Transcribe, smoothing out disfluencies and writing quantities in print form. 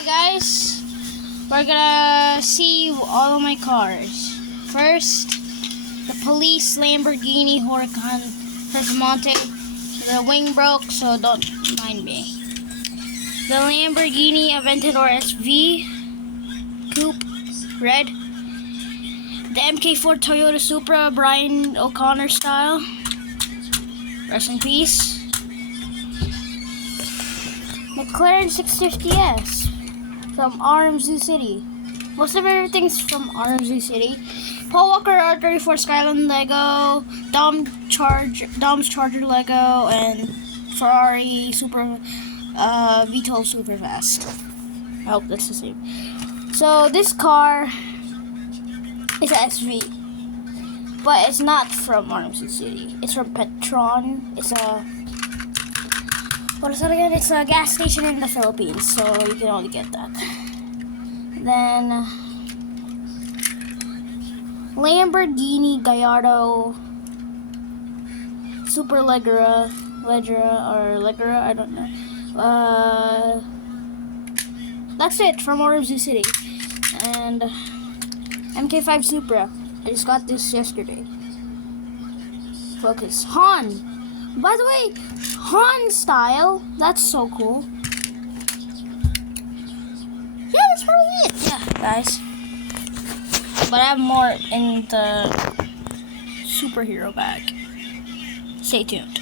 Hey guys, we're gonna see all of my cars. First, the police Lamborghini Huracan Performante. The wing broke, so don't mind me. The Lamborghini Aventador SV Coupe Red. The MK4 Toyota Supra Brian O'Connor style. Rest in peace. McLaren 650S from RMZ City. Most of everything's from RMZ City. Paul Walker R34 Skyline Lego, Dom's Charger Lego, and Ferrari Super V12 Superfast. I hope that's the same. So this car is a SV, but it's not from RMZ City. It's from Petron. It's a what is that again? It's a gas station in the Philippines, so you can only get that. Then Lamborghini Gallardo Super Leggera, I don't know. That's it from RMZ City. And MK5 Supra. I just got this yesterday. Focus. Han. By the way, Han style. That's so cool. Yeah, that's probably it. Yeah, guys. But I have more in the superhero bag. Stay tuned.